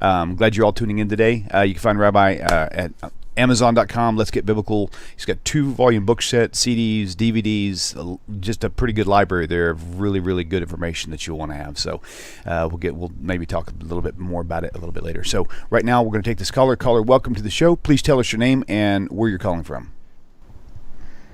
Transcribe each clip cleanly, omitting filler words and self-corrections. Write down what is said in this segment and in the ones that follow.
Glad you're all tuning in today. You can find Rabbi at Amazon.com. Let's Get Biblical. He's got 2-volume book set, CDs, DVDs, just a pretty good library there of really, really good information that you'll want to have. So we'll maybe talk a little bit more about it a little bit later. So right now we're going to take this caller. Caller, welcome to the show. Please tell us your name and where you're calling from.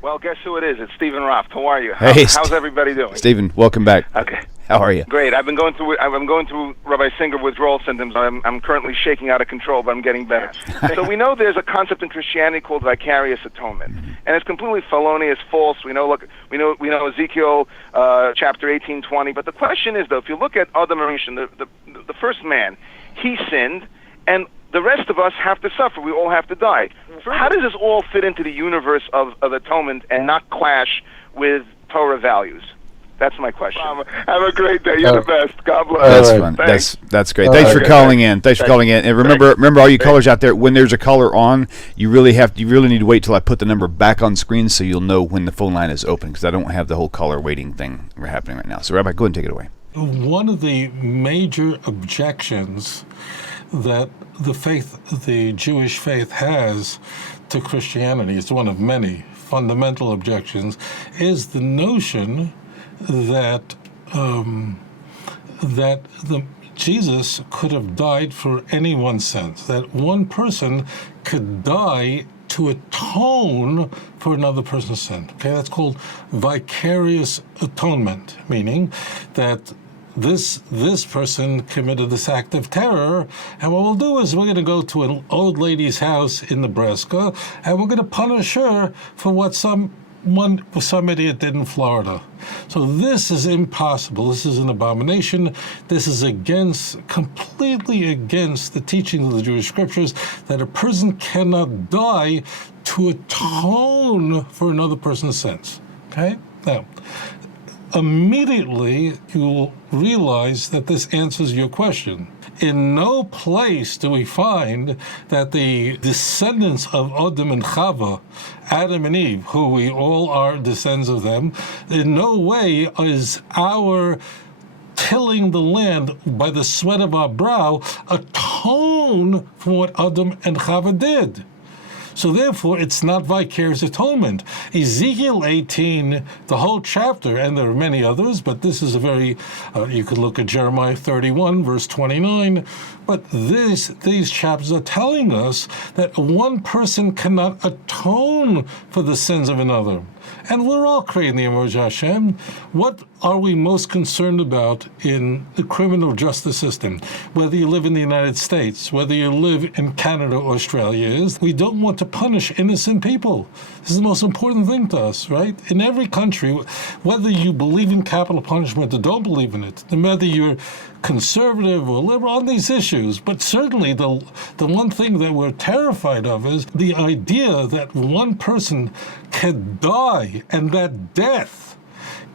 Well, guess who it is? It's Stephen Roth. How are you? Hey, how's everybody doing? Stephen, welcome back. Okay. How are you? Great. I'm going through Rabbi Singer withdrawal symptoms. I'm currently shaking out of control, but I'm getting better. So we know there's a concept in Christianity called vicarious atonement, and it's completely felonious, false. We know Ezekiel chapter 18:20. But the question is, though, if you look at Adam Rishon, the first man, he sinned, and the rest of us have to suffer. We all have to die. How does this all fit into the universe of atonement and not clash with Torah values? That's my question. Have a great day. You're the best. God bless. That's fun. That's great. Thanks for calling in. Thanks for calling in. And remember all you callers out there, when there's a caller on, you really need to wait till I put the number back on screen so you'll know when the phone line is open, because I don't have the whole caller waiting thing happening right now. So Rabbi, go ahead and take it away. One of the major objections that the Jewish faith has to Christianity, it's one of many fundamental objections, is the notion that Jesus could have died for anyone's sins, that one person could die to atone for another person's sin. Okay, that's called vicarious atonement, meaning that this person committed this act of terror, and what we'll do is we're going to go to an old lady's house in Nebraska, and we're going to punish her for what some idiot did in Florida. So this is impossible. This is an abomination. This is completely against the teachings of the Jewish scriptures, that a person cannot die to atone for another person's sins. Okay? Now, immediately you will realize that this answers your question. In no place do we find that the descendants of Adam and Chava, Adam and Eve, who we all are descendants of them, in no way is our tilling the land by the sweat of our brow atone for what Adam and Chava did. So therefore, it's not vicarious atonement. Ezekiel 18, the whole chapter, and there are many others, but this is a very, you could look at Jeremiah 31, verse 29, but these chapters are telling us that one person cannot atone for the sins of another. And we're all created in the image of Hashem. What are we most concerned about in the criminal justice system? Whether you live in the United States, whether you live in Canada or Australia, is we don't want to punish innocent people. This is the most important thing to us, right? In every country, whether you believe in capital punishment or don't believe in it, and whether you're conservative or liberal on these issues, but certainly the one thing that we're terrified of is the idea that one person can die and that death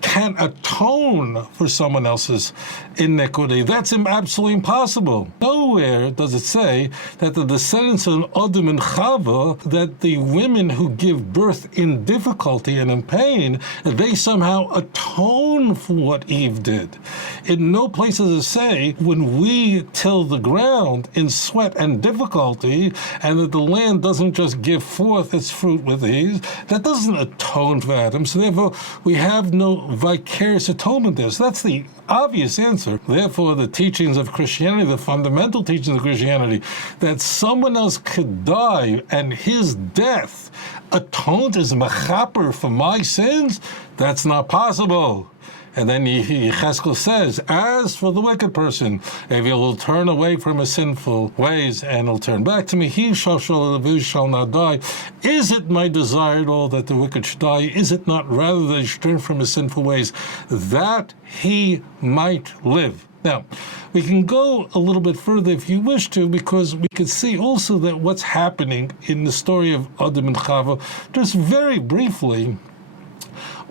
can atone for someone else's iniquity. That's absolutely impossible. Nowhere does it say that the descendants of Adam and Chava, that the women who give birth in difficulty and in pain, they somehow atone for what Eve did. In no place does it say when we till the ground in sweat and difficulty, and that the land doesn't just give forth its fruit with ease, that doesn't atone for Adam. So therefore, we have no vicarious atonement there. So that's the obvious answer. Therefore, the teachings of Christianity, the fundamental teachings of Christianity, that someone else could die and his death atoned as mechaper for my sins, that's not possible. And then Yechezkel says, as for the wicked person, if he will turn away from his sinful ways and he'll turn back to me, he shall not die. Is it my desire at all that the wicked should die? Is it not rather that he should turn from his sinful ways, that he might live? Now, we can go a little bit further if you wish to, because we could see also that what's happening in the story of Adam and Chava, just very briefly,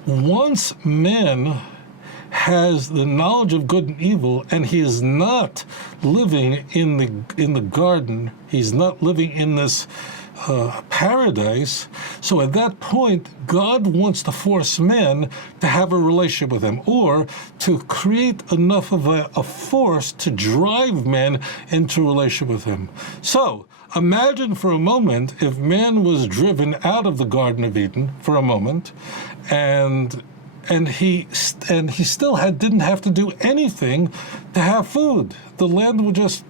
once man has the knowledge of good and evil, and he is not living in the garden, he's not living in this paradise. So at that point, God wants to force men to have a relationship with him, or to create enough of a force to drive men into a relationship with him. So imagine for a moment if man was driven out of the Garden of Eden for a moment, and he still didn't have to do anything to have food. The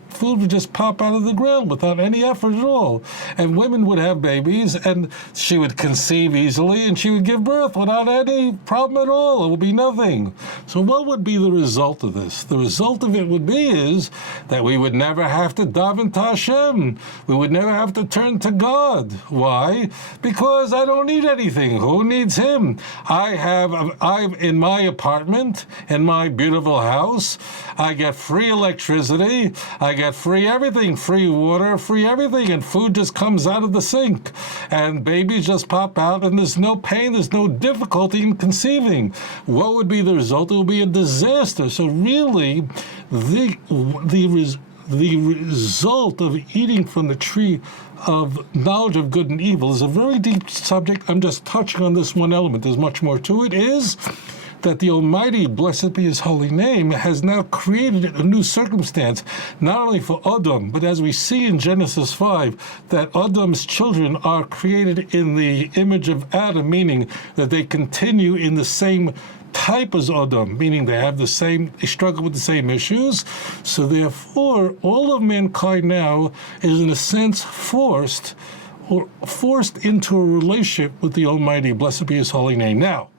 food would just pop out of the ground without any effort at all. And women would have babies, and she would conceive easily, and she would give birth without any problem at all. It would be nothing. So what would be the result of this? The result of it would be is that we would never have to daven to Hashem. We would never have to turn to God. Why? Because I don't need anything. Who needs him? I'm in my apartment, in my beautiful house. I get free electricity. I get free everything, free water, free everything, and food just comes out of the sink. And babies just pop out, and there's no pain, there's no difficulty in conceiving. What would be the result? It would be a disaster. So really, the result of eating from the tree of knowledge of good and evil is a very deep subject. I'm just touching on this one element. There's much more to it, is that the Almighty, blessed be his holy name, has now created a new circumstance, not only for Adam, but as we see in Genesis 5, that Adam's children are created in the image of Adam, meaning that they continue in the same type as Adam, meaning they struggle with the same issues. So therefore, all of mankind now is in a sense forced into a relationship with the Almighty, blessed be his holy name. Now,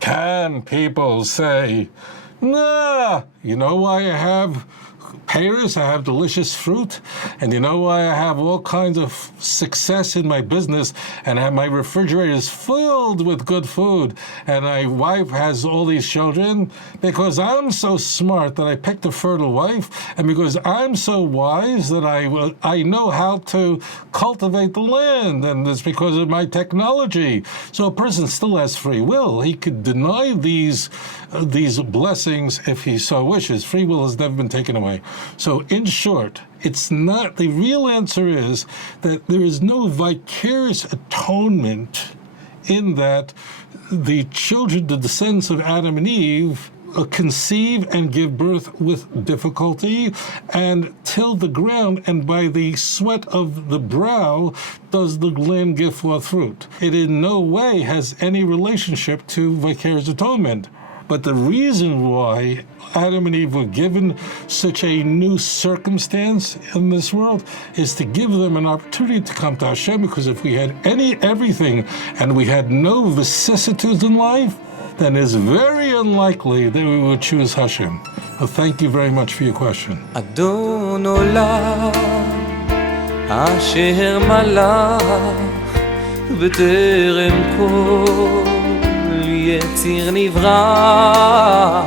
can people say, nah, you know why I have pears, I have delicious fruit, and you know why I have all kinds of success in my business, and my refrigerator is filled with good food, and my wife has all these children? Because I'm so smart that I picked a fertile wife, and because I'm so wise that I know how to cultivate the land, and it's because of my technology. So a person still has free will. He could deny these blessings if he so wishes. Free will has never been taken away. So in short, it's not, the real answer is that there is no vicarious atonement, in that the children, the descendants of Adam and Eve, conceive and give birth with difficulty and till the ground, and by the sweat of the brow does the land give forth fruit. It in no way has any relationship to vicarious atonement. But the reason why Adam and Eve were given such a new circumstance in this world is to give them an opportunity to come to Hashem, because if we had everything and we had no vicissitudes in life, then it's very unlikely that we would choose Hashem. Well, thank you very much for your question. אדון עולם אשר מלך בטרם כל יציר נברא